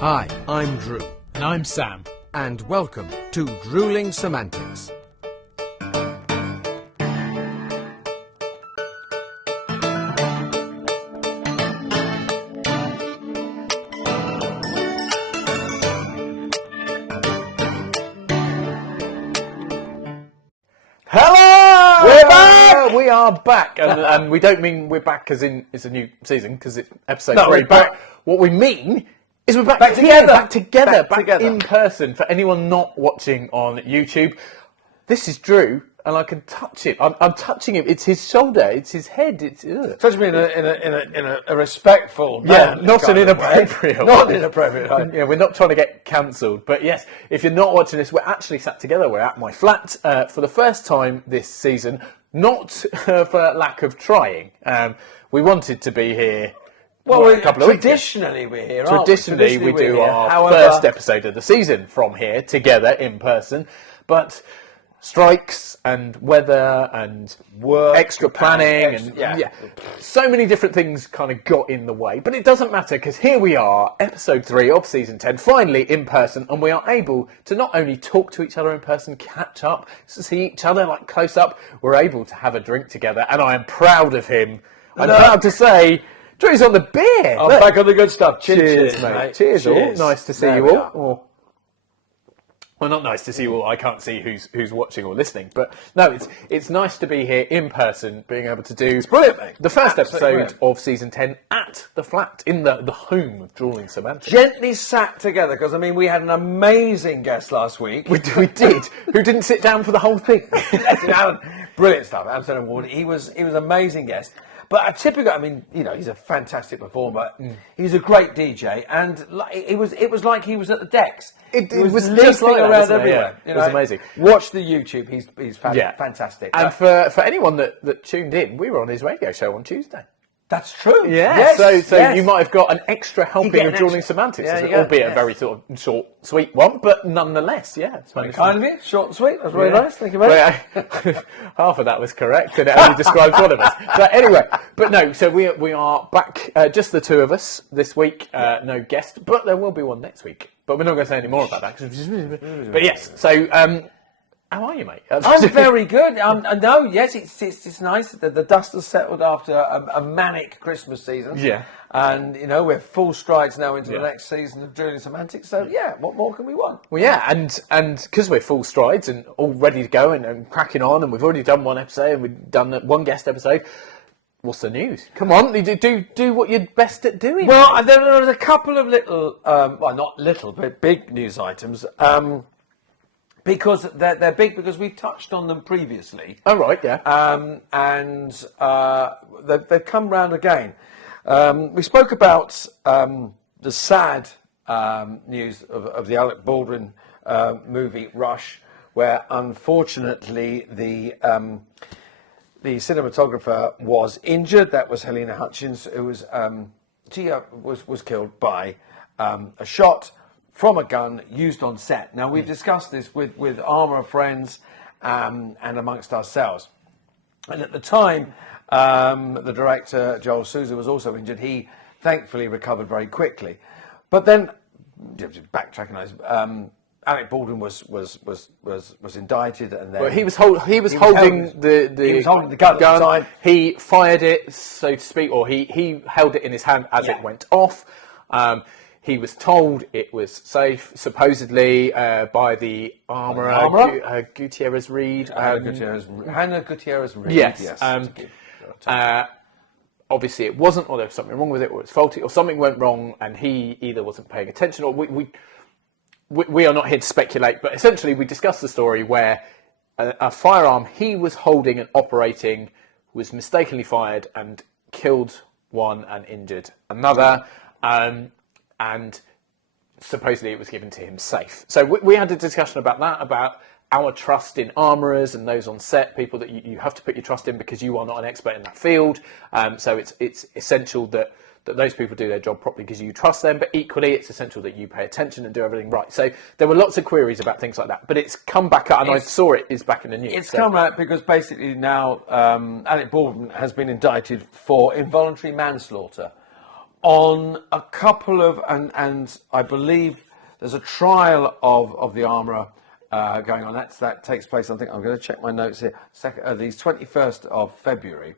Hi, I'm Drew. And I'm Sam. And welcome to Drewling Samantics. Hello! We're back! We are back. And we don't mean we're back as in it's a new season, because it's episode 3. But what we mean is we're back together. Back together. In person. For anyone not watching on YouTube, this is Drew, and I can touch it. I'm touching him. It's his shoulder. It's his head. It's touch me in a respectful manner, not an inappropriate. Not inappropriate. Right? Yeah, we're not trying to get cancelled. But yes, if you're not watching this, we're actually sat together. We're at my flat for the first time this season. Not for lack of trying. We wanted to be here. Well, a couple of weeks ago. Traditionally we're here. Traditionally we do our first episode of the season from here together in person, but strikes and weather and work, extra planning and so many different things kind of got in the way. But it doesn't matter, because here we are, episode 3 of season 10, finally in person, and we are able to not only talk to each other in person, catch up, see each other like close up. We're able to have a drink together, and I am proud of him. I'm proud to say Drew's on the beer. I'm back on the good stuff. Cheers, mate. Cheers, all. Nice to see you all. Well, not nice to see you all. I can't see who's watching or listening, but no, it's nice to be here in person, being able to do. It's brilliant, mate. The first episode of season 10 at the flat in the home of Drewling Samantics. Gently sat together, because I mean we had an amazing guest last week. We did. Who didn't sit down for the whole thing? Brilliant stuff. Amsterdam Ward. He was an amazing guest. But a typical, I mean, you know, he's a fantastic performer. He's a great DJ, and it was like he was at the decks. It was just like around that, everywhere. Yeah. It was amazing. Watch the YouTube. He's fantastic. And for anyone that tuned in, we were on his radio show on Tuesday. That's true. Yeah. So you might have got an extra helping of Drewling Semantics, albeit a very sort of short, sweet one, but nonetheless, it's very kind of you. Short and sweet. That's very nice. Thank you very much. Half of that was correct, and it only describes one of us. So anyway, but no. So we are back, just the two of us this week. No guest, but there will be one next week. But we're not going to say any more about that. But yes. So. How are you, mate? I'm very good. No, yes, it's nice that the dust has settled after a manic Christmas season. Yeah. And, you know, we're full strides now into the next season of Drewling Samantics. So, what more can we want? Well, yeah, and because we're full strides and all ready to go and cracking on, and we've already done one episode, and we've done one guest episode, what's the news? Come on, do what you're best at doing. Well, there was a couple of little, well, not little, but big news items. Because they're big, because we've touched on them previously. Oh, right, yeah. And they've come round again. We spoke about the sad news of the Alec Baldwin movie Rush, where unfortunately the cinematographer was injured. That was Helena Hutchins, who was killed by a shot from a gun used on set. Now, we've discussed this with Armour friends and amongst ourselves. And at the time, the director, Joel Souza, was also injured. He thankfully recovered very quickly. But then, backtracking, Alec Baldwin was indicted, and then he was holding the gun at the time. He fired it, so to speak, or he held it in his hand as it went off. He was told it was safe, supposedly, by the armourer, Gutierrez Reed. Hannah Gutierrez Reed. Yes. Obviously, it wasn't, or there was something wrong with it, or it's faulty, or something went wrong, and he either wasn't paying attention, or we are not here to speculate, but essentially we discussed the story where a firearm he was holding and operating was mistakenly fired and killed one and injured another. And supposedly it was given to him safe. So we had a discussion about that, about our trust in armourers and those on set, people that you have to put your trust in because you are not an expert in that field. So it's essential that those people do their job properly because you trust them, but equally it's essential that you pay attention and do everything right. So there were lots of queries about things like that, but it's come back up, and I saw it is back in the news. It's come out because basically now Alec Baldwin has been indicted for involuntary manslaughter on a couple of, and I believe there's a trial of the armourer going on. That takes place, I think, I'm going to check my notes here, the 21st of February.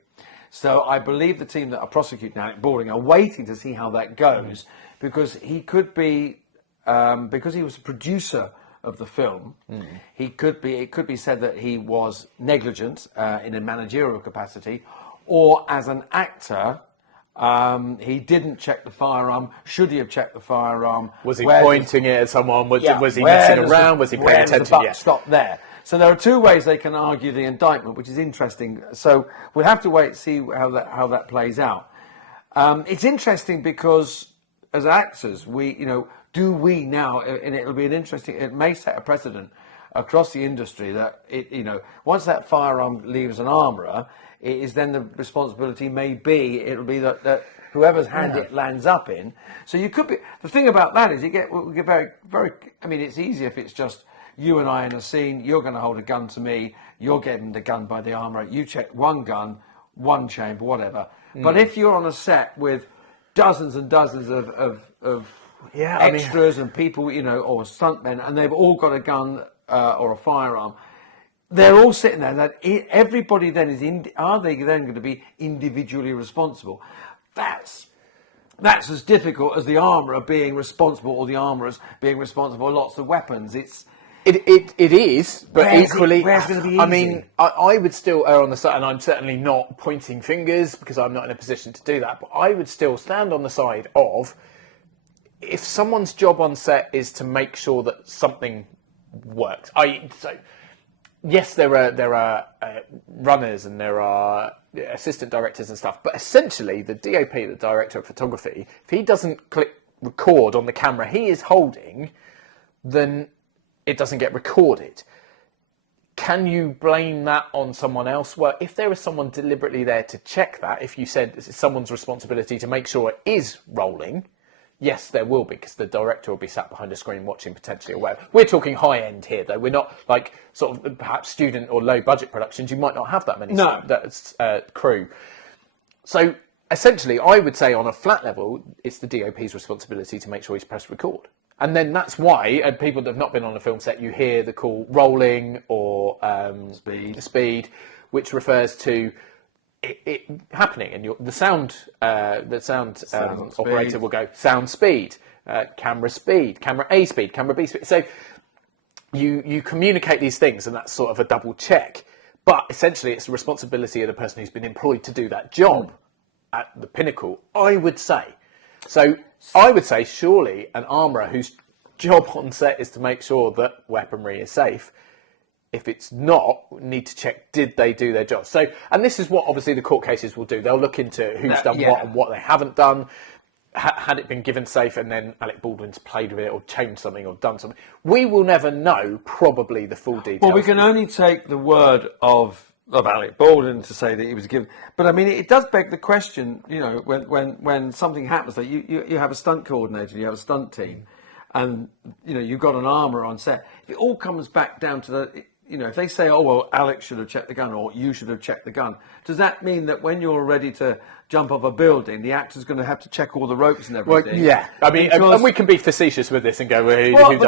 So I believe the team that are prosecuting Alec Baldwin are waiting to see how that goes, because he could be, because he was a producer of the film, it could be said that he was negligent in a managerial capacity, or as an actor, he didn't check the firearm. Should he have checked the firearm? Was he pointing it at someone? Was he messing around? Was he paying attention? The buck stop there. So there are two ways they can argue the indictment, which is interesting. So we'll have to wait and see how that plays out. It's interesting because as actors, do we now, and it'll be it may set a precedent across the industry that once that firearm leaves an armourer, it is then the responsibility it'll be that whoever's hand it lands up in. So you could be, the thing about that is we get very, very, I mean, it's easy if it's just you and I in a scene, you're going to hold a gun to me, you're getting the gun by the armourer, you check one gun, one chamber, whatever. But if you're on a set with dozens and dozens of extras and people, or stuntmen, and they've all got a gun or a firearm, they're all sitting there. That everybody then are they then going to be individually responsible? That's as difficult as the armourer being responsible, or the armourers being responsible for lots of weapons. It is, but equally, where's going to be easy? I mean, I would still err on the side, and I'm certainly not pointing fingers because I'm not in a position to do that, but I would still stand on the side of, if someone's job on set is to make sure that something works. Yes, there are runners and there are assistant directors and stuff, but essentially the DOP, the director of photography, if he doesn't click record on the camera he is holding, then it doesn't get recorded. Can you blame that on someone else? Well, if there is someone deliberately there to check that, if you said it's someone's responsibility to make sure it is rolling, yes, there will be, because the director will be sat behind a screen watching potentially, or whatever. We're talking high end here, though. We're not like sort of perhaps student or low budget productions. You might not have that many crew. So essentially, I would say on a flat level, it's the DOP's responsibility to make sure he's pressed record. And then that's why people that have not been on a film set, you hear the call rolling or speed, which refers to it happening, and the sound operator will go sound speed, camera speed, camera A speed, camera B speed. So you communicate these things, and that's sort of a double check. But essentially, it's the responsibility of the person who's been employed to do that job at the pinnacle, I would say. So I would say surely an armourer whose job on set is to make sure that weaponry is safe, if it's not, need to check, did they do their job? So, and this is what obviously the court cases will do. They'll look into who's done what and what they haven't done. Had it been given safe and then Alec Baldwin's played with it or changed something or done something, we will never know probably the full details. Well, we can only take the word of Alec Baldwin to say that he was given. But I mean, it does beg the question, when something happens, that you have a stunt coordinator, you have a stunt team, and you've got an armourer on set. If it all comes back down to the, if they say, oh well, Alex should have checked the gun, or you should have checked the gun, does that mean that when you're ready to jump off a building, the actor's going to have to check all the ropes and everything? Well, yeah. I mean, and we can be facetious with this and go, well,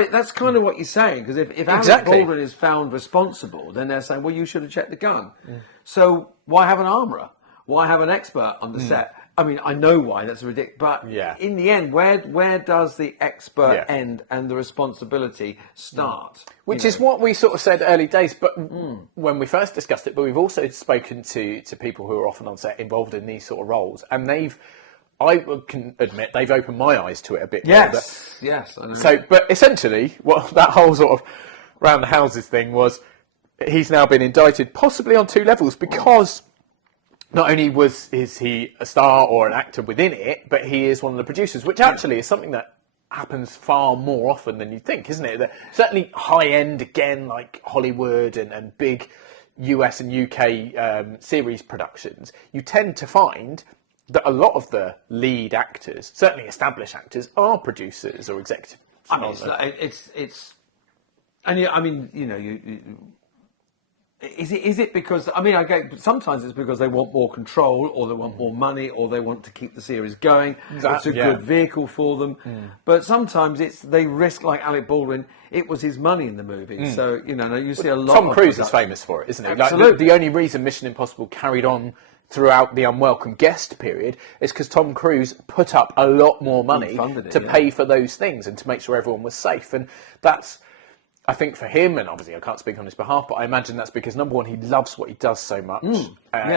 that's kind of what you're saying, because if Alec Baldwin is found responsible, then they're saying, well, you should have checked the gun. So why have an armourer? Why have an expert on the set? I mean, I know why, that's ridiculous, but in the end, where does the expert end and the responsibility start? Which is what we sort of said early days, but when we first discussed it, but we've also spoken to people who are often on set involved in these sort of roles, and I can admit, they've opened my eyes to it a bit. Yes, I know. So, but essentially, what that whole sort of round the houses thing was, he's now been indicted possibly on two levels, because not only is he a star or an actor within it, but he is one of the producers, which actually is something that happens far more often than you think, isn't it? Certainly high-end, again, like Hollywood and big US and UK series productions, you tend to find that a lot of the lead actors, certainly established actors, are producers or executives. Is it because, I mean, sometimes it's because they want more control, or they want more money, or they want to keep the series going. It's a good vehicle for them. But sometimes they risk, like Alec Baldwin, it was his money in the movie. So, you see a lot Tom of Cruise is famous for it, isn't he? Absolutely. Like, the only reason Mission Impossible carried on throughout the unwelcome guest period is because Tom Cruise put up a lot more money to pay for those things and to make sure everyone was safe. And that's, I think, for him, and obviously I can't speak on his behalf, but I imagine that's because, number one, he loves what he does so much.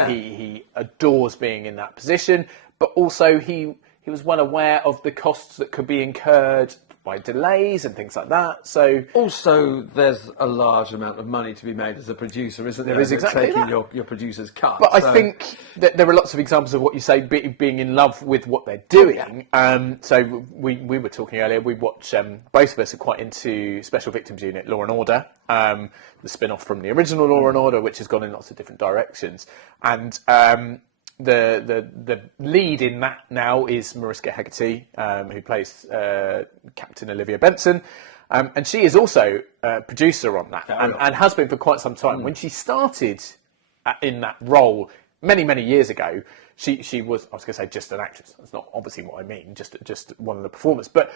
He adores being in that position, but also he was well aware of the costs that could be incurred by delays and things like that. So also, there's a large amount of money to be made as a producer, isn't there? There is exactly taking that. your producer's cut. But I think that there are lots of examples of what you say, being in love with what they're doing. So we were talking earlier, we watch, both of us are quite into Special Victims Unit, Law and Order, the spin-off from the original Law and Order, which has gone in lots of different directions. And the lead in that now is Mariska Hargitay, who plays Captain Olivia Benson. And she is also a producer on that, and has been for quite some time. When she started in that role many, many years ago, she was, I was going to say, just an actress. That's not obviously what I mean, just one of the performers. But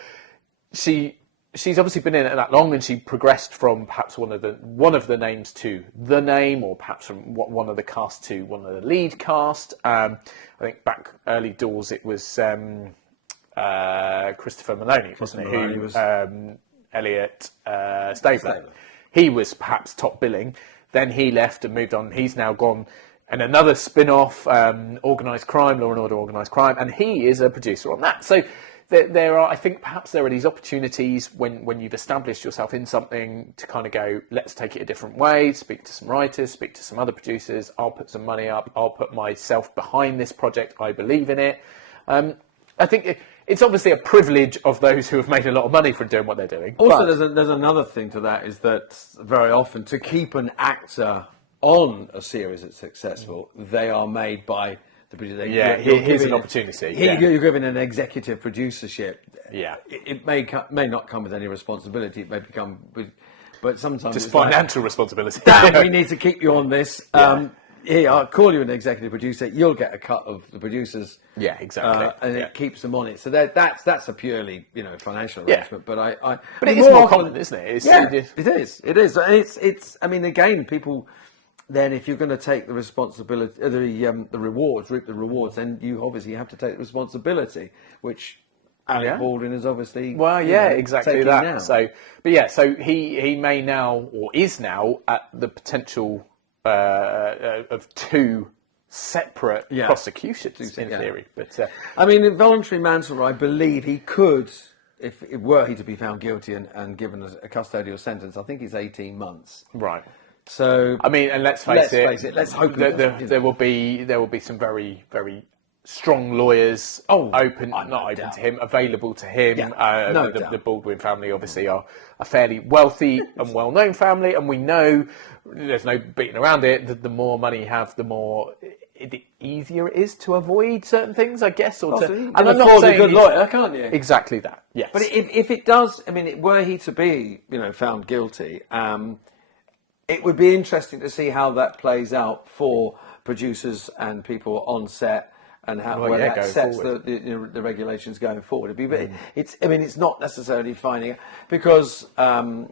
she's obviously been in it that long, and she progressed from perhaps one of the names to the name, or perhaps from one of the cast to one of the lead cast. I think back early doors it was Christopher Maloney, wasn't it? Who was Elliot Stabler. He was perhaps top billing. Then he left and moved on. He's now gone. And another spin-off, Organised Crime, Law and Order Organised Crime, and he is a producer on that. So there are, I think, perhaps there are these opportunities when you've established yourself in something to kind of go, let's take it a different way, speak to some writers, speak to some other producers, I'll put some money up, I'll put myself behind this project, I believe in it. I think it's obviously a privilege of those who have made a lot of money from doing what they're doing. Also, there's another thing to that, is that very often to keep an actor on a series that's successful, they are made by the producer. Here's an opportunity. You're given an executive producership. Yeah, it may not come with any responsibility. It may become, but sometimes just it's financial responsibility. Damn, we need to keep you on this. Here, I'll call you an executive producer. You'll get a cut of the producers. Yeah, exactly. And it keeps them on it. So that's a purely financial arrangement. But but it is more common, isn't it? It is. And it's. I mean, again, people. Then, if you're going to take the responsibility, the rewards, reap the rewards, then you obviously have to take the responsibility, which Alec Baldwin is obviously. Well, exactly that. Now. So he may now, or is now, at the potential of two separate prosecutions in theory. But I mean, involuntary manslaughter, I believe he could, if were he to be found guilty and given a custodial sentence, I think it's 18 months. Right. So I mean, and let's face it. Let's hope there will be some very, very strong lawyers available to him. The Baldwin family obviously are a fairly wealthy and well-known family, and we know there's no beating around it. The more money you have, the more the easier it is to avoid certain things, I guess. And I'm not saying a good lawyer, can't you? Exactly that. Yes. But if it does, I mean, were he to be found guilty. It would be interesting to see how that plays out for producers and people on set, and how that sets the regulations going forward. It's not necessarily finding, because the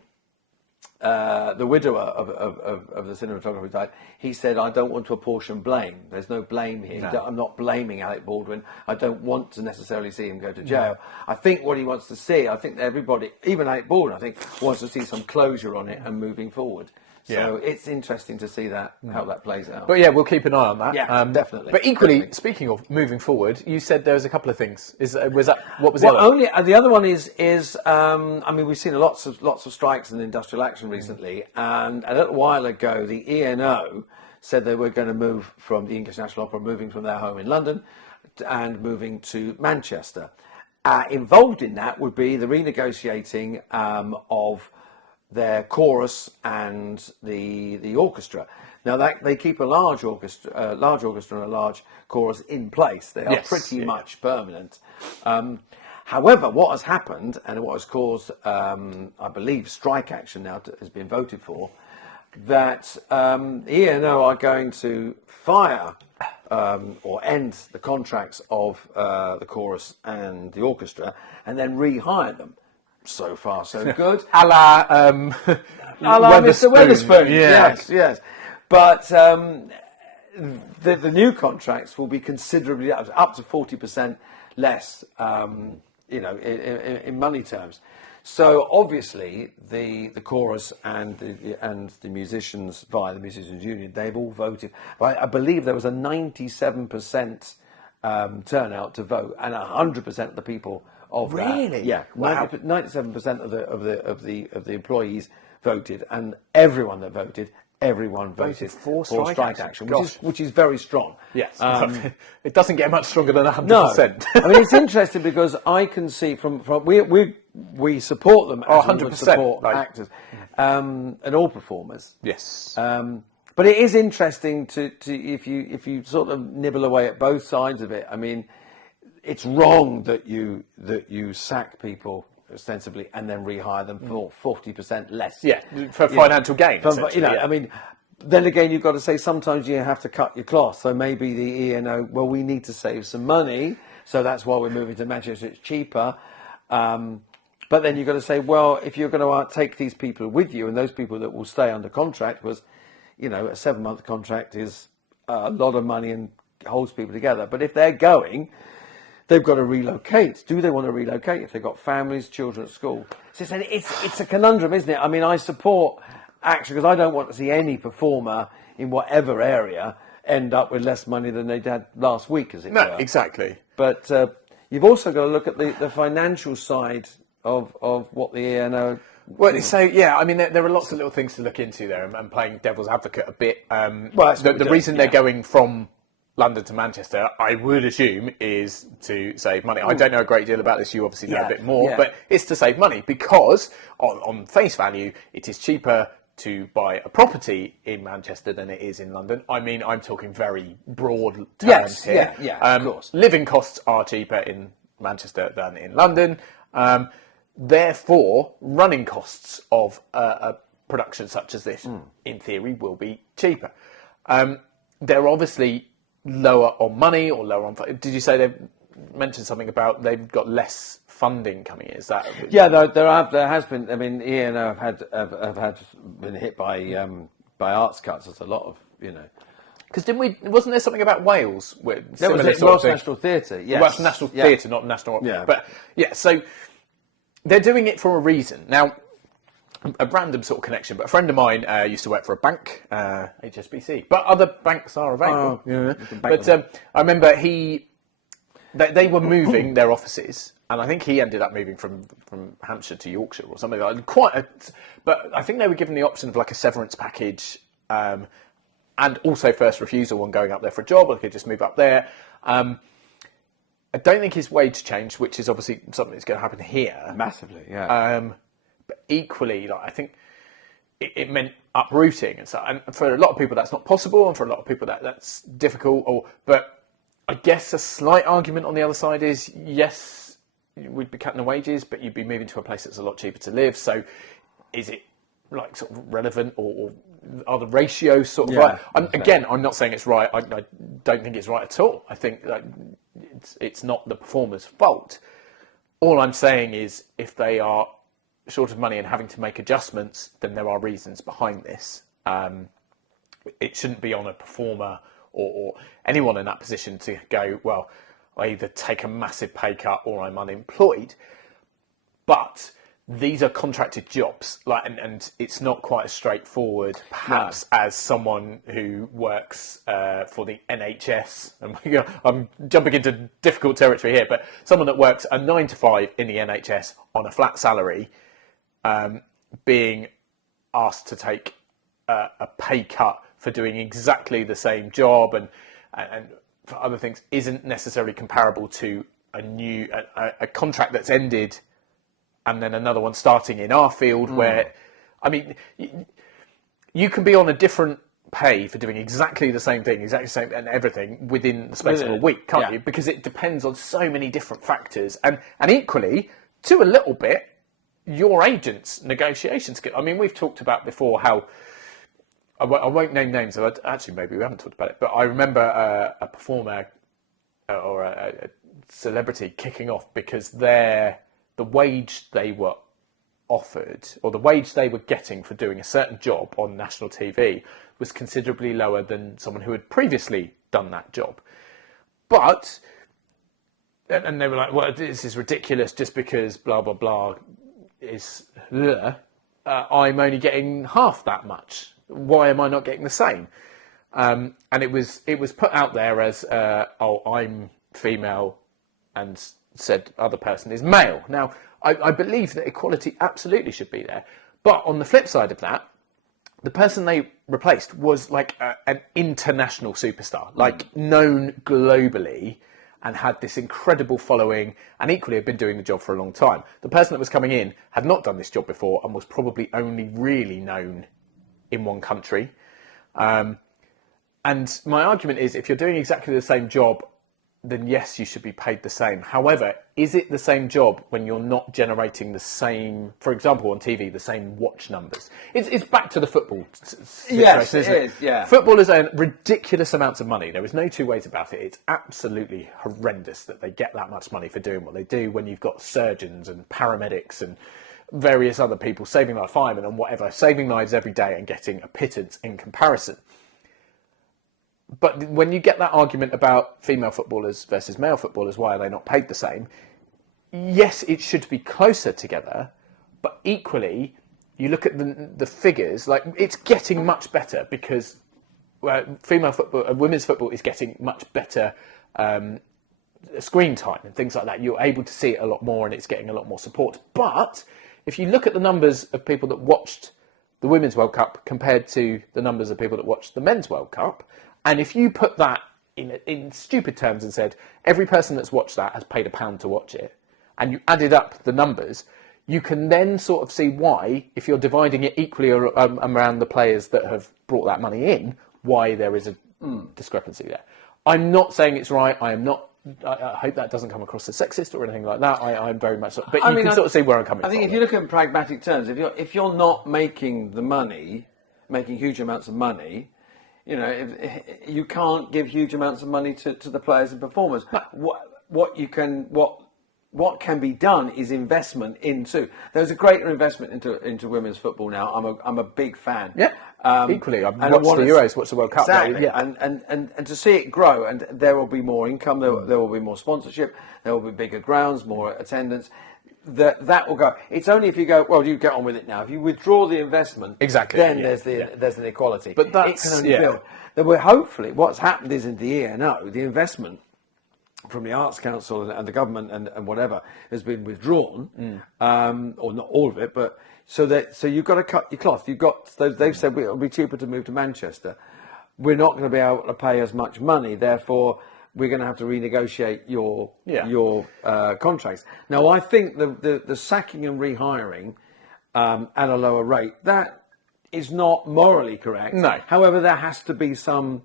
widower of the cinematographer who died, he said, I don't want to apportion blame. There's no blame here. No. I'm not blaming Alec Baldwin. I don't want to necessarily see him go to jail. No. I think what he wants to see, I think everybody, even Alec Baldwin, I think, wants to see some closure on it and moving forward. So it's interesting to see that how that plays out. But we'll keep an eye on that. Yeah, definitely. But equally, speaking of moving forward, you said there was a couple of things. What was the other? The other one is I mean, we've seen lots of strikes and industrial action recently, and a little while ago, the ENO said they were going to move from the English National Opera, moving from their home in London and moving to Manchester. Involved in that would be the renegotiating of their chorus and the orchestra. Now they keep a large orchestra and a large chorus in place. They are pretty much permanent. However, what has happened and what has caused, I believe, strike action now has been voted for. that E&O are going to fire or end the contracts of the chorus and the orchestra and then rehire them. So far, so good. A la, Mr. Weatherspoon. Yeah. Yes. But the new contracts will be considerably up to 40% less, in money terms. So obviously the chorus and the musicians via the Musicians Union, they've all voted. I believe there was a 97% turnout to vote, and 100% of the people of that. Really? Yeah. Wow. 97% of the employees voted, and everyone that voted. Everyone voted for strike action, Gosh. which is very strong. Yes, it doesn't get much stronger than 100%. No, I mean it's interesting because I can see from we support them as 100% support actors and all performers. Yes, but it is interesting to if you sort of nibble away at both sides of it. I mean, it's wrong that you sack people ostensibly and then rehire them for 40% less. Yeah, for financial gain. I mean, then again, you've got to say sometimes you have to cut your cloth. So maybe the E&O, well, we need to save some money, so that's why we're moving to Manchester. It's cheaper. But then you've got to say, well, if you're going to take these people with you, and those people that will stay under contract, was, a 7-month contract is a lot of money and holds people together. But if they're going, they've got to relocate. Do they want to relocate if they've got families, children at school? So it's a conundrum, isn't it? I mean, I support action because I don't want to see any performer in whatever area end up with less money than they had last week, as it were. No, exactly. But you've also got to look at the financial side of what the E&O... Well, so yeah, I mean, there are lots of little things to look into there, and playing devil's advocate a bit. The reason they're going from London to Manchester, I would assume, is to save money. I don't know a great deal about this. You obviously know a bit more, but it's to save money because, on face value, it is cheaper to buy a property in Manchester than it is in London. I mean, I'm talking very broad terms here. Of course. Living costs are cheaper in Manchester than in London. Therefore, running costs of a production such as this, in theory, will be cheaper. They're obviously lower on money or lower on... Did you say they've mentioned something about they've got less funding coming in? Is that... Yeah, there has been. I mean, E&O have been hit by arts cuts. There's a lot of, Because wasn't there something about Wales? That was the Welsh National Theatre, yes. Welsh National Theatre, not National Opera. Yeah. But, so they're doing it for a reason. Now, a random sort of connection, but a friend of mine used to work for a bank, HSBC, but other banks are available. But I remember they were moving their offices, and I think he ended up moving from Hampshire to Yorkshire or something like that. But I think they were given the option of like a severance package, and also first refusal on going up there for a job, or they could just move up there. I don't think his wage changed, which is obviously something that's going to happen here. Massively, yeah. But equally, I think it meant uprooting, and so. And for a lot of people, that's not possible, and for a lot of people, that's difficult. But I guess a slight argument on the other side is yes, we'd be cutting the wages, but you'd be moving to a place that's a lot cheaper to live. So, is it like sort of relevant, or are the ratios sort of right? Again, I'm not saying it's right. I don't think it's right at all. I think it's not the performer's fault. All I'm saying is if they are short of money and having to make adjustments, then there are reasons behind this. It shouldn't be on a performer or anyone in that position to go, well, I either take a massive pay cut or I'm unemployed. But these are contracted jobs, and it's not quite as straightforward, perhaps, as someone who works for the NHS. And I'm jumping into difficult territory here, but someone that works a 9 to 5 in the NHS on a flat salary, being asked to take a pay cut for doing exactly the same job and for other things isn't necessarily comparable to a contract that's ended and then another one starting in our field where, I mean, you can be on a different pay for doing exactly the same thing, exactly the same and everything within the space of a week, can't you? Because it depends on so many different factors. And equally, to a little bit, your agent's negotiation skill. I mean, we've talked about before how I won't name names. Actually, maybe we haven't talked about it, but I remember a performer or a celebrity kicking off because the wage they were offered, or the wage they were getting for doing a certain job on national TV, was considerably lower than someone who had previously done that job. But, and they were like, well, this is ridiculous just because blah, blah, blah is, I'm only getting half that much. Why am I not getting the same? And it was put out there as, I'm female and said other person is male. Now, I believe that equality absolutely should be there. But on the flip side of that, the person they replaced was like an international superstar, like known globally, and had this incredible following, and equally had been doing the job for a long time. The person that was coming in had not done this job before and was probably only really known in one country. And my argument is, if you're doing exactly the same job, then yes, you should be paid the same. However, is it the same job when you're not generating the same, for example, on TV, the same watch numbers? It's back to the football situation, Yes, it isn't it? is, yeah. Footballers earn ridiculous amounts of money. There is no two ways about it. It's absolutely horrendous that they get that much money for doing what they do when you've got surgeons and paramedics and various other people saving lives, firemen and whatever, saving lives every day and getting a pittance in comparison. But when you get that argument about female footballers versus male footballers, why are they not paid the same? Yes, it should be closer together, but equally, you look at the figures, like it's getting much better because female football, women's football is getting much better screen time and things like that. You're able to see it a lot more and it's getting a lot more support. But if you look at the numbers of people that watched the Women's World Cup compared to the numbers of people that watched the Men's World Cup, and if you put that in stupid terms and said, every person that's watched that has paid £1 to watch it, and you added up the numbers, you can then sort of see why, if you're dividing it equally around the players that have brought that money in, why there is a discrepancy there. I'm not saying it's right. I hope that doesn't come across as sexist or anything like that. I'm very much, but you can sort of see where I'm coming from. I think if you look at pragmatic terms, if you're not making the money, making huge amounts of money, you know, you can't give huge amounts of money to the players and performers. No. What can be done is investment into. There's a greater investment into women's football now. I'm a big fan. Yeah. Equally, I've watched the Euros, watched the World Cup. Exactly. Yeah. And to see it grow, and there will be more income. There will be more sponsorship. There will be bigger grounds, more attendance. That will go. It's only if you go, well, you get on with it now. If you withdraw the investment, exactly, then there's an equality. But that's, it can only build. Then we're hopefully what's happened is in the ENO, the investment from the Arts Council and the government and whatever has been withdrawn, or not all of it, but so you've got to cut your cloth. They've said it'll be cheaper to move to Manchester. We're not going to be able to pay as much money, therefore we're going to have to renegotiate your contracts. Now, I think the sacking and rehiring at a lower rate, that is not morally correct. No. However, there has to be some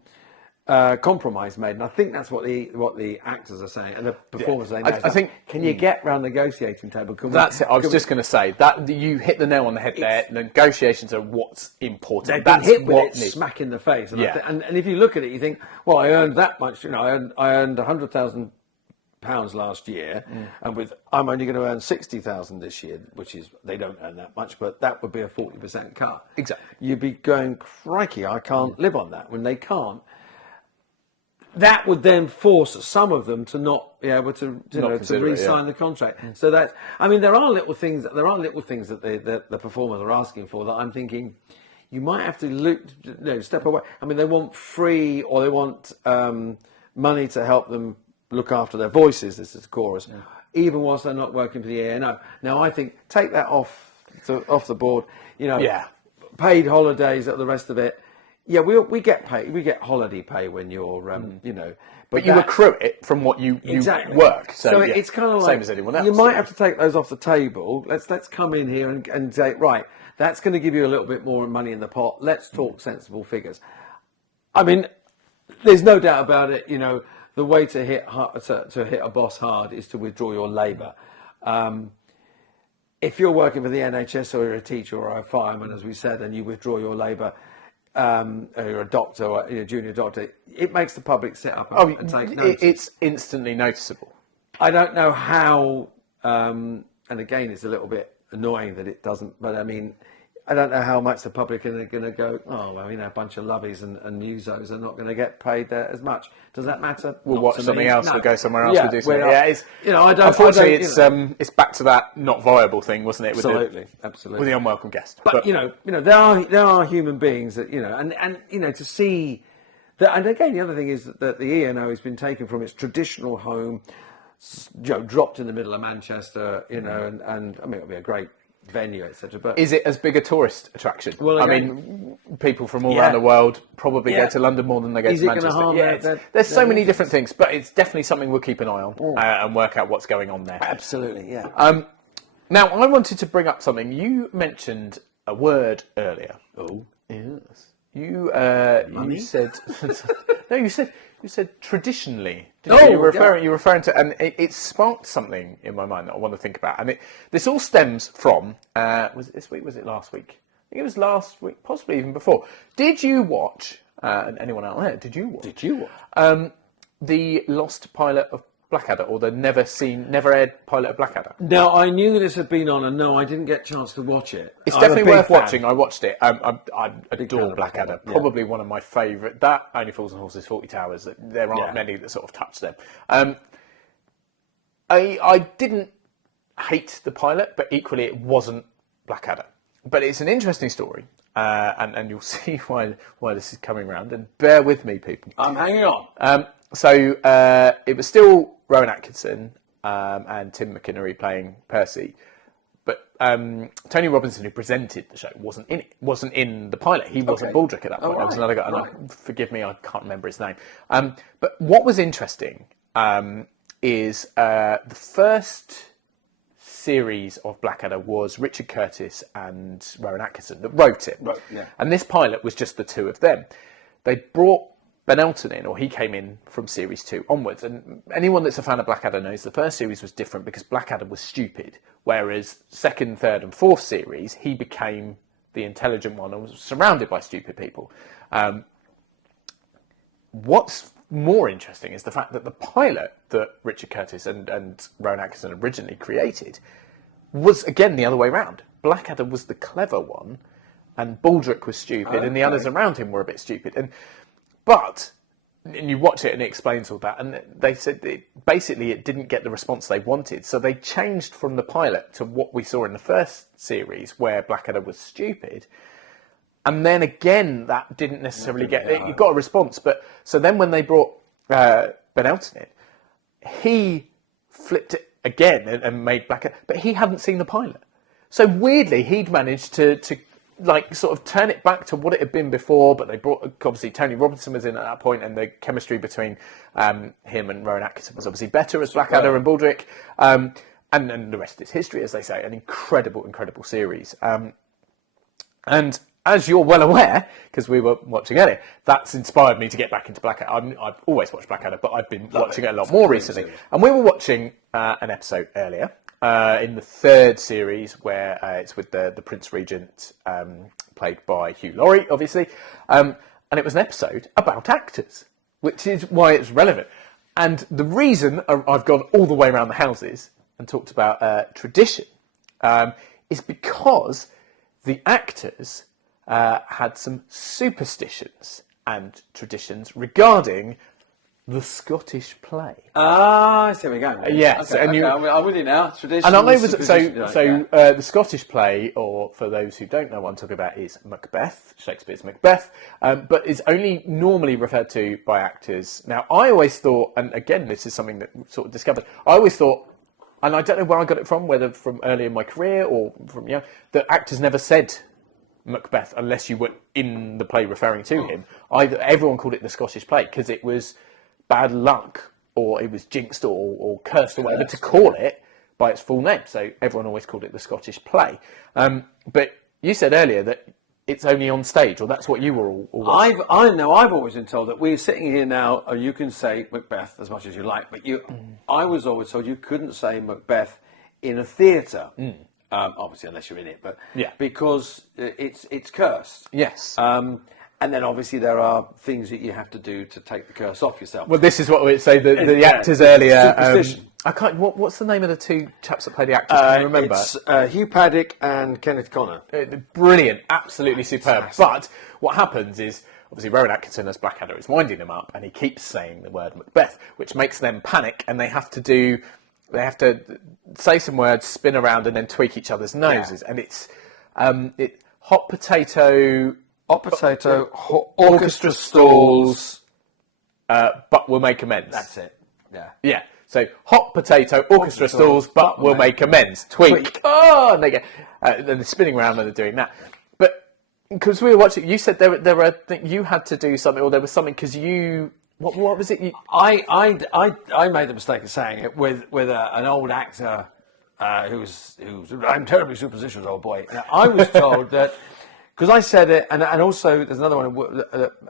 compromise made, and I think that's what the actors are saying and the performers are saying. I think, can you get round the negotiating table? That's it. I was just going to say that you hit the nail on the head there. Negotiations are what's important. They've That's been hit with what it smack in the face. And, Yeah. and if you look at it, you think, well, I earned that much. You know, I earned £100,000 last year, and I'm only going to earn 60,000 this year, which is they don't earn that much, but that would be a 40% cut. Exactly. You'd be going, crikey, I can't live on that when they can't. That would then force some of them to not be able to re-sign the contract. So that, I mean, there are little things that the performers are asking for that I'm thinking you might have to step away. I mean, they want free, or they want money to help them look after their voices. This is chorus, even whilst they're not working for the ENO. Now, I think take that off the board. You know, paid holidays, the rest of it. Yeah, we get paid. We get holiday pay when you're, but you accrue it from what you work. So it's kind of like same as anyone else. You might have to take those off the table. Let's come in here and say, right, that's going to give you a little bit more money in the pot. Let's talk sensible figures. I mean, there's no doubt about it. You know, the way to hit a boss hard is to withdraw your labour. If you're working for the NHS or you're a teacher or a fireman, as we said, and you withdraw your labour, you're a doctor or you're a junior doctor, it makes the public sit up and take notice. It's instantly noticeable. I don't know how, and again, it's a little bit annoying that it doesn't, but I mean, I don't know how much the public are going to go, oh, well, a bunch of lovies and newsos are not going to get paid there as much. Does that matter? We'll Not watch to something me. else. No. We'll go somewhere else. Yeah, We'll do something. we're not- It's, unfortunately, it's back to that not viable thing, wasn't it? With Absolutely. with the unwelcome guest. But there are human beings that and to see that. And again, the other thing is that the ENO has been taken from its traditional home, dropped in the middle of Manchester, and I mean it'll be a great venue, etc. But is it as big a tourist attraction? Well, I again, mean, people from all around the world probably go to London more than they go Is to it gonna Manchester. harm There's so many different things, but it's definitely something we'll keep an eye on and work out what's going on there. Absolutely, yeah. Now, I wanted to bring up something. You mentioned a word earlier. Oh, Yes. You said no. You said traditionally. Didn't you? You're referring to, and it sparked something in my mind that I want to think about. And this all stems from was it this week? Was it last week? I think it was last week, possibly even before. Did you watch? And anyone out there? Did you watch? The lost pilot of Blackadder, or the never aired pilot of Blackadder? No, I knew this had been on, and no, I didn't get a chance to watch it. It's I'm a definitely big worth fan. watching. I watched it. I adore fan of Blackadder. Blackadder, Probably one of my favourite. That, Only Fools and Horses, 40 Towers. There aren't many that sort of touch them. I didn't hate the pilot, but equally it wasn't Blackadder. But it's an interesting story, and you'll see why this is coming round. And bear with me, people. I'm hanging on. So it was still Rowan Atkinson and Tim McInnery playing Percy, but Tony Robinson, who presented the show, wasn't in the pilot. He wasn't Baldrick at that point. There was another guy. And forgive me, I can't remember his name. But what was interesting is the first series of Blackadder was Richard Curtis and Rowan Atkinson that wrote it. Right, yeah. And this pilot was just the two of them. They brought Ben Elton in, or he came in from series 2 onwards. And anyone that's a fan of Blackadder knows the first series was different because Blackadder was stupid, whereas second, third and fourth series, he became the intelligent one and was surrounded by stupid people. What's more interesting is the fact that the pilot that Richard Curtis and Rowan Atkinson originally created was, again, the other way around. Blackadder was the clever one, and Baldrick was stupid, and the others around him were a bit stupid. But you watch it and it explains all that, and they said it didn't get the response they wanted, so they changed from the pilot to what we saw in the first series, where Blackadder was stupid. And then again, that didn't necessarily it got a response. But so then when they brought Ben Elton in, he flipped it again and made Blackadder, but he hadn't seen the pilot. So weirdly, he'd managed to sort of turn it back to what it had been before. But they brought, obviously, Tony Robinson was in at that point, and the chemistry between him and Rowan Atkinson was obviously better as Blackadder and Baldrick. And the rest is history, as they say. An incredible series. And as you're well aware, because we were watching earlier, that's inspired me to get back into Blackadder. I've always watched Blackadder, but I've been watching it a lot more recently. And we were watching an episode earlier in the third series, where it's with the Prince Regent, played by Hugh Laurie, obviously. And it was an episode about actors, which is why it's relevant. And the reason I've gone all the way around the houses and talked about tradition is because the actors had some superstitions and traditions regarding the Scottish play. Ah, I see where we're going. Yes, okay, I'm with you now. Tradition. And I was the Scottish play, or for those who don't know what I'm talking about, is Macbeth, Shakespeare's Macbeth, but is only normally referred to by actors. Now, I always thought, and again, this is something that sort of discovered. I always thought, and I don't know where I got it from, whether from early in my career or from that actors never said Macbeth unless you were in the play referring to him. Everyone called it the Scottish play because it was bad luck, or it was jinxed or cursed or whatever to call it by its full name. So everyone always called it the Scottish play. But you said earlier that it's only on stage, or that's what you were all I've always been told that we're sitting here now, and you can say Macbeth as much as you like, but I was always told you couldn't say Macbeth in a theatre. Obviously, unless you're in it, but because it's cursed. Yes. And And then obviously there are things that you have to do to take the curse off yourself. Well, this is what we'd say. The actors earlier. Superstition. I can't. What's the name of the two chaps that play the actors? Can you remember? It's Hugh Paddick and Kenneth Connor. Brilliant, absolutely superb. But what happens is, obviously, Rowan Atkinson as Blackadder is winding them up, and he keeps saying the word Macbeth, which makes them panic, and they have to say some words, spin around, and then tweak each other's noses, and it's hot potato, orchestra stalls, but we'll make amends. That's it. Yeah. Yeah. So hot potato, orchestra stalls, but we'll make amends. Tweak. Oh, and they get they're spinning around when they're doing that. But because we were watching, you said there were you had to do something, or there was something because you. What was it? I made the mistake of saying it with an old actor who's I'm terribly superstitious, old boy. And I was told that. Because I said it, and also there's another one,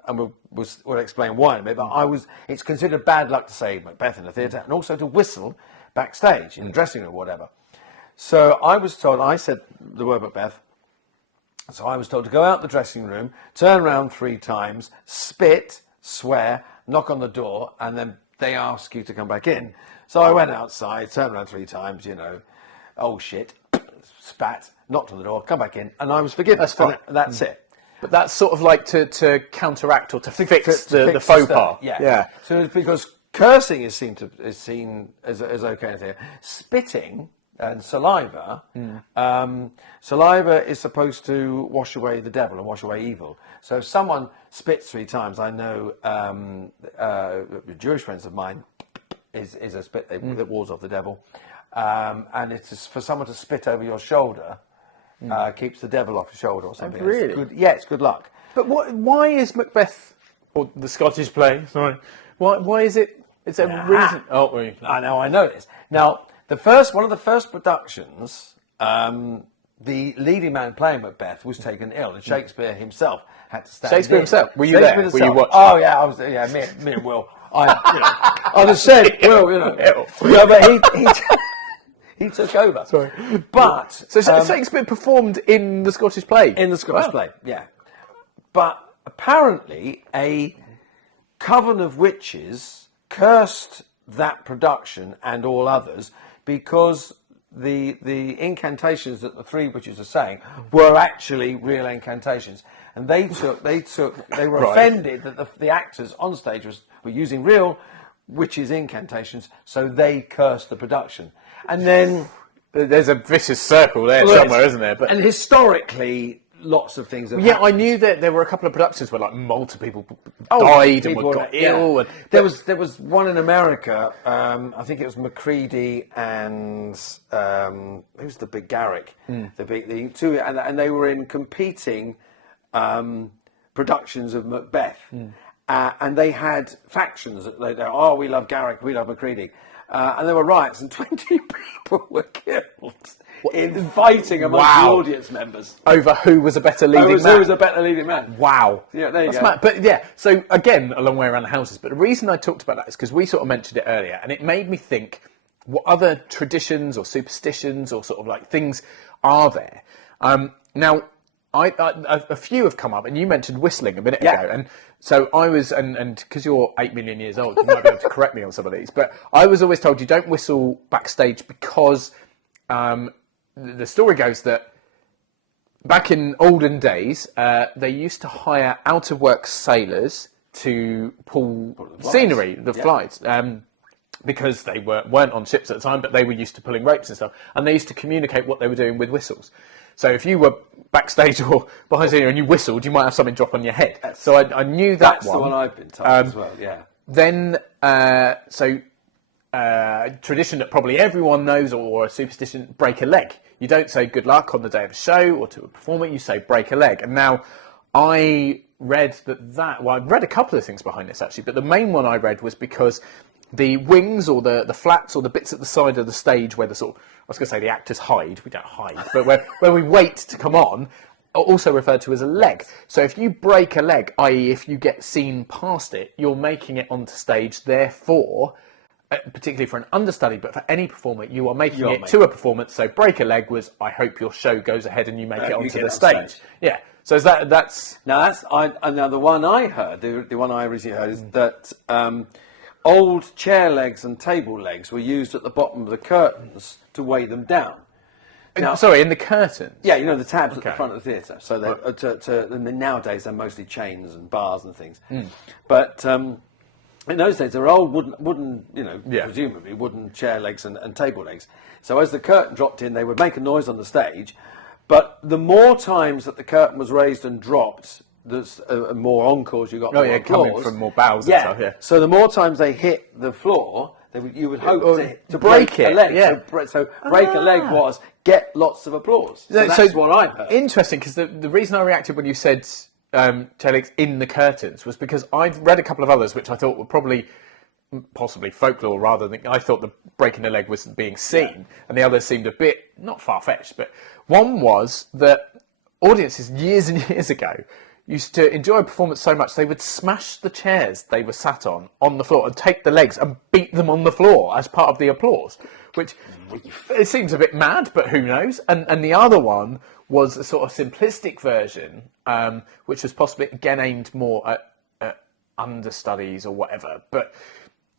and we'll explain why in a bit, but it's considered bad luck to say Macbeth in the theatre, and also to whistle backstage, in the dressing room or whatever. So I was told, I said the word Macbeth, so I was told to go out the dressing room, turn around 3 times, spit, swear, knock on the door, and then they ask you to come back in. So I went outside, turned around 3 times, oh shit, spat, knocked on the door, come back in, and I was forgiven. That's fine. And that's it. But that's sort of like to counteract or to fix the faux pas. Yeah. So it's because cursing is seen as okay in theatre. Spitting and saliva, saliva is supposed to wash away the devil and wash away evil. So if someone spits 3 times, I know Jewish friends of mine is a spit that wards off the devil. And it's for someone to spit over your shoulder, keeps the devil off your shoulder or something. Oh, really? It's good, it's good luck. But why is Macbeth, or the Scottish play, sorry, why is it, is there a reason? Oh, I know this. Now, one of the first productions, the leading man playing Macbeth was taken ill, and Shakespeare himself had to stand Shakespeare in. himself? Were you there? Were you watching? Oh, yeah, I was there. Yeah, me and Will. I'd have said, Will, Yeah, but he took over. Sorry. But so Shakespeare performed in the Scottish play? In the Scottish play, yeah. But apparently a coven of witches cursed that production and all others because the incantations that the 3 witches are saying were actually real incantations. And they were offended that the actors on stage were using real witches' incantations, so they cursed the production. And then there's a vicious circle there somewhere, isn't there? And historically, lots of things have happened. I knew that there were a couple of productions where multiple people died and got ill. And there was one in America. I think it was Macready and who's the big Garrick, the 2, and they were in competing productions of Macbeth, and they had factions. We love Garrick, we love Macready. And there were riots, and 20 people were killed in fighting amongst the audience members over who was a better leading man. Who was a better leading man? Wow. Yeah, there you go. Mad. But yeah, so again, a long way around the houses. But the reason I talked about that is because we sort of mentioned it earlier, and it made me think, what other traditions or superstitions or sort of things are there? Now, a few have come up, and you mentioned whistling a minute ago, and so I was, and because you're 8 million years old, you might be able to correct me on some of these, but I was always told you don't whistle backstage because the story goes that back in olden days, they used to hire out-of-work sailors to pull scenery, the flights. Because they weren't on ships at the time, but they were used to pulling ropes and stuff, and they used to communicate what they were doing with whistles. So if you were backstage or behind scenery and you whistled, you might have something drop on your head. So I knew that that's one. That's the one I've been told as well, yeah. Then, tradition that probably everyone knows, or a superstition, break a leg. You don't say good luck on the day of a show or to a performer, you say break a leg. And now, I read I read a couple of things behind this actually, but the main one I read was because the wings or the flats or the bits at the side of the stage where I was going to say the actors hide, we don't hide, but where we wait to come on, are also referred to as a leg. So if you break a leg, i.e. if you get seen past it, you're making it onto stage, therefore particularly for an understudy, but for any performer, you are making it to a performance. So break a leg was, I hope your show goes ahead and you make it onto the stage. Yeah. So that's now the one I heard, the one I originally heard is that old chair legs and table legs were used at the bottom of the curtains to weigh them down. Now, sorry, in the curtains. Yeah, you know, the tabs at the front of the theatre. So nowadays they're mostly chains and bars and things. But in those days, they were old wooden, presumably wooden chair legs and table legs. So as the curtain dropped in, they would make a noise on the stage. But the more times that the curtain was raised and dropped, there's more encores you got. More applause. Coming from more bows and stuff. Yeah. So the more times they hit the floor, you would hope to break a leg. Yeah. So break a leg was get lots of applause. So that's what I've heard. Interesting, because the reason I reacted when you said chair legs in the curtains was because I'd read a couple of others which I thought were possibly folklore rather than... I thought the breaking a leg wasn't being seen, and the others seemed a bit, not far-fetched, but one was that audiences years and years ago used to enjoy a performance so much they would smash the chairs they were sat on the floor and take the legs and beat them on the floor as part of the applause, which it seems a bit mad, but who knows. And the other one was a sort of simplistic version, which was possibly again aimed more at understudies or whatever, but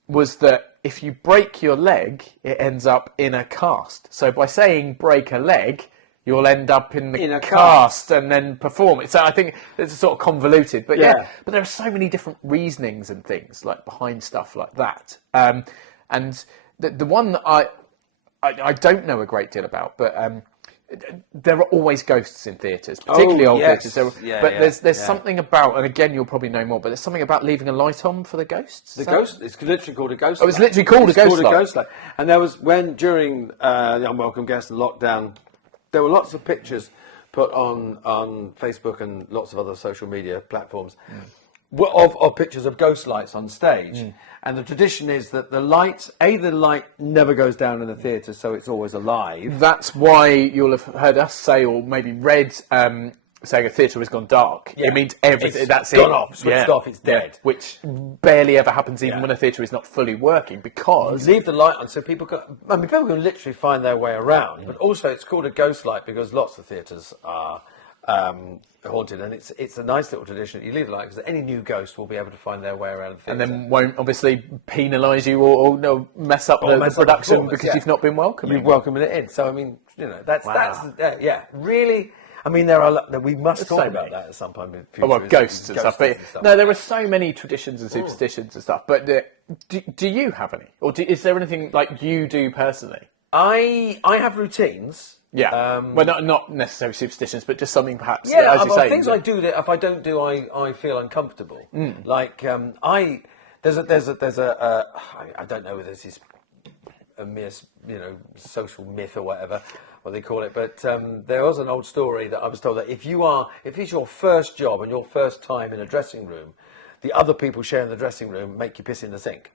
was that if you break your leg, it ends up in a cast. So by saying break a leg, you'll end up in a cast and then perform it. So I think it's sort of convoluted, but but there are so many different reasonings and things like behind stuff like that. And the one that I don't know a great deal about, but there are always ghosts in theatres, particularly old theatres. There's something about, and again you'll probably know more, but there's something about leaving a light on for the ghosts. It's literally called a ghost light. Oh, it's literally called a ghost light. And there was during the Unwelcome Guest and lockdown, there were lots of pictures put on Facebook and lots of other social media platforms of pictures of ghost lights on stage. And the tradition is that the light never goes down in the theatre, so it's always alive. That's why you'll have heard us say, or maybe read, saying a theatre has gone dark. It means everything. That's gone off, switched off, it's dead. Which barely ever happens even when a theatre is not fully working, because... You leave the light on so people can literally find their way around, but also it's called a ghost light because lots of theatres are haunted, and it's a nice little tradition. You leave the light because any new ghost will be able to find their way around the theatre. And then won't obviously penalise you or mess up the production because you've not been welcoming. You've welcomed it in. So I mean, that's really. I mean, we must talk about that at some point in the future. Ghosts and stuff. But no, there are so many traditions and superstitions and stuff. But do you have any, or is there anything like you do personally? I have routines. Yeah. Well, not necessarily superstitions, but just something perhaps. Yeah, as you say, things I do that if I don't do, I feel uncomfortable. Like there's a I don't know whether this is a mere social myth or whatever, what they call it, but there was an old story that I was told that if it's your first job and your first time in a dressing room, the other people sharing the dressing room make you piss in the sink.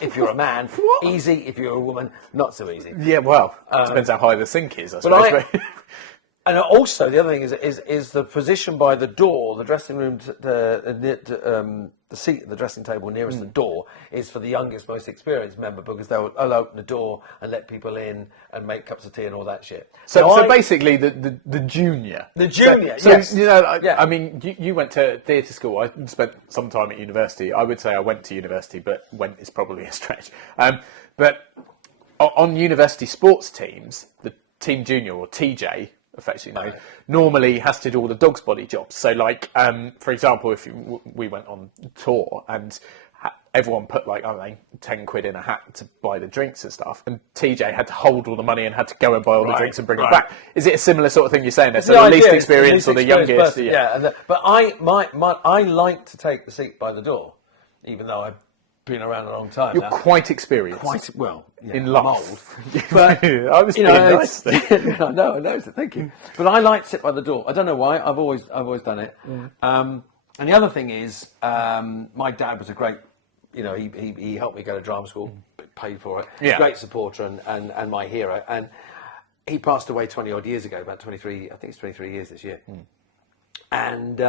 If you're a man, easy. If you're a woman, not so easy. Yeah, well, depends how high the sink is, I suppose. And also, the other thing is the position by the door, the dressing room, the seat at the dressing table nearest the door is for the youngest, most experienced member, because they'll open the door and let people in and make cups of tea and all that shit. So basically, the junior. The junior, so, yes. I mean, you went to theatre school. I spent some time at university. I would say I went to university, but went is probably a stretch. But on university sports teams, the team junior, or TJ, affectionately known, normally has to do all the dog's body jobs. So, like, for example, if we went on tour and everyone put, like, I don't know, 10 quid in a hat to buy the drinks and stuff, and TJ had to hold all the money and had to go and buy all the drinks and bring them back. Is it a similar sort of thing you're saying there? So the least experienced or the youngest? Person, but I like to take the seat by the door, even though I've been around a long time. You're quite experienced. Quite well in life. But I was being nice. No, thank you. But I like to sit by the door. I don't know why. I've always done it. And the other thing is, my dad was a great. He helped me go to drama school, paid for it. Yeah. Great supporter and my hero. And he passed away 20 odd years ago, about 23. I think it's 23 years this year. And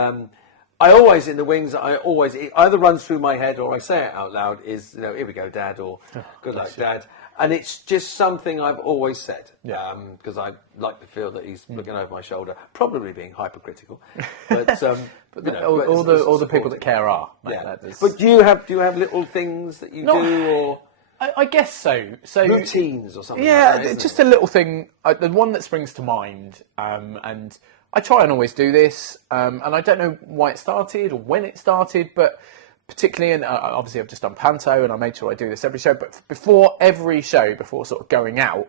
I always, in the wings, it either runs through my head or I say it out loud, is, here we go, Dad, or good luck, Dad. And it's just something I've always said, because I like to feel that he's looking over my shoulder, probably being hypercritical. But, all the people that care are. Mate, But do you have little things that you do, or I guess so. So routines or something? Yeah, like that, just a little thing. The one that springs to mind, and I try and always do this, and I don't know why it started or when it started, but particularly, and obviously I've just done Panto, and I made sure I do this every show, but before every show, before sort of going out,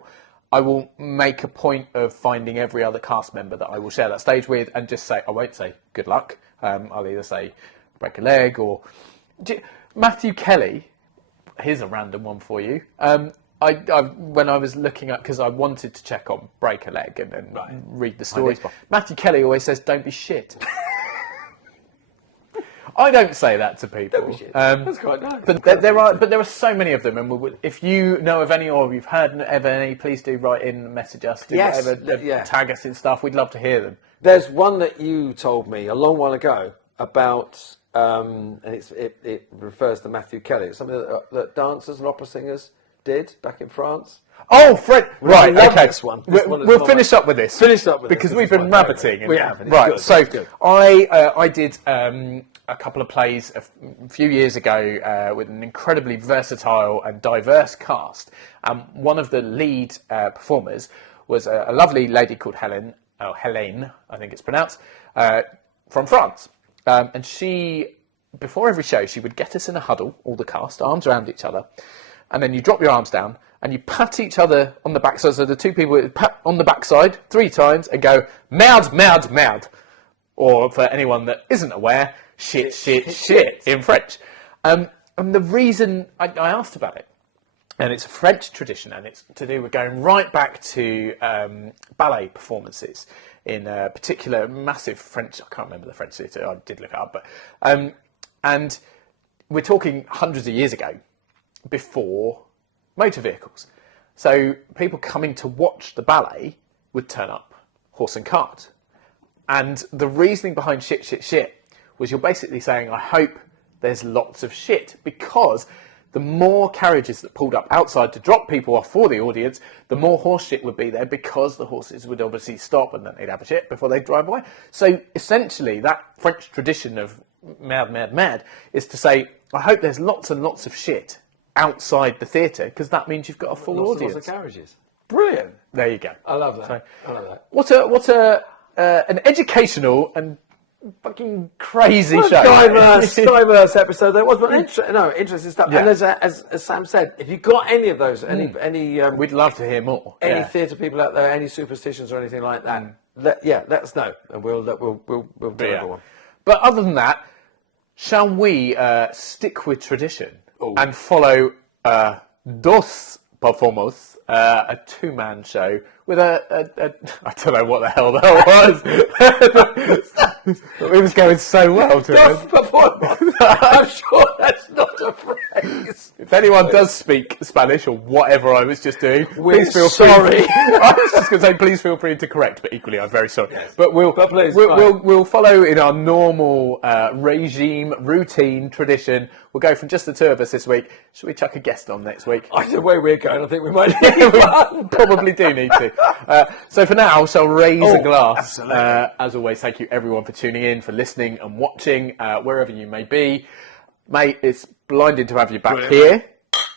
I will make a point of finding every other cast member that I will share that stage with and just say, I won't say good luck, I'll either say break a leg or... Matthew Kelly, here's a random one for you. When I was looking at, because I wanted to check on break a leg and read the stories, Matthew Kelly always says, don't be shit. I don't say that to people. Don't be shit. That's quite nice. But there are so many of them, and if you know of any or you've heard of any, please do write in, message us, tag us in stuff. We'd love to hear them. There's one that you told me a long while ago about, and it refers to Matthew Kelly. It's something that dancers and opera singers did back in France. Oh, Fred! Right, okay. This one. We'll finish up with this. Because we've been rabbiting. We have. Right, so I did a couple of plays a few years ago with an incredibly versatile and diverse cast. One of the lead performers was a lovely lady called Helene, I think it's pronounced, from France. And she, before every show, she would get us in a huddle, all the cast, arms around each other, and then you drop your arms down and you pat each other on the backside. So the two people pat on the backside 3 times and go, Merde, Merde, Merde. Or for anyone that isn't aware, shit, shit, shit in French. And the reason I asked about it, and it's a French tradition, and it's to do with going right back to ballet performances in a particular massive French, I can't remember the French theatre, I did look it up, but and we're talking hundreds of years ago, before motor vehicles. So people coming to watch the ballet would turn up horse and cart. And the reasoning behind shit, shit, shit was you're basically saying, I hope there's lots of shit, because the more carriages that pulled up outside to drop people off for the audience, the more horse shit would be there, because the horses would obviously stop and then they'd have a shit before they'd drive away. So essentially that French tradition of mad, mad, mad is to say, I hope there's lots and lots of shit outside the theatre, because that means you've got a full audience. Lots of carriages. Brilliant. There you go. I love that. So, I love that. What an educational and fucking crazy show. Diverse episode. There was interesting stuff. Yeah. And as Sam said, if you've got any of those, we'd love to hear more. Any theatre people out there, any superstitions or anything like that, let us know, and we'll do another one. But other than that, shall we stick with tradition and follow Dos Performers, a 2-man show with I don't know what the hell that was. It was going so well to Dos Performers. I'm sure that's not a phrase. If anyone does speak Spanish or whatever I was just doing, please feel sorry. free. I was just going to say, please feel free to correct, but equally, I'm very sorry. Yes. But we'll follow in our normal regime, routine, tradition. We'll go from just the 2 of us this week. Should we chuck a guest on next week? The way we're going, I think we might need one. Probably do need to. So for now, shall raise a glass. Absolutely. As always, thank you everyone for tuning in, for listening and watching, wherever you may be. Mate, it's blinded to have you back here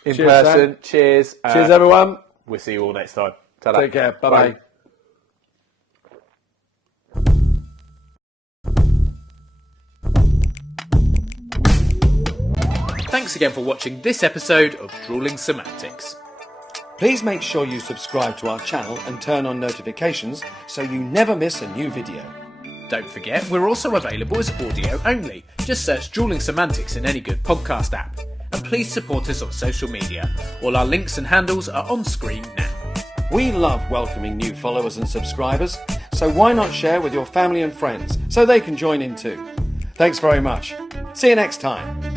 in person. Sam. Cheers. Cheers, everyone. We'll see you all next time. Ta-da. Take care. Bye-bye. Thanks again for watching this episode of Drewling Samantics. Please make sure you subscribe to our channel and turn on notifications so you never miss a new video. Don't forget, we're also available as audio only. Just search Drewling Samantics in any good podcast app. And please support us on social media. All our links and handles are on screen now. We love welcoming new followers and subscribers, so why not share with your family and friends so they can join in too? Thanks very much. See you next time.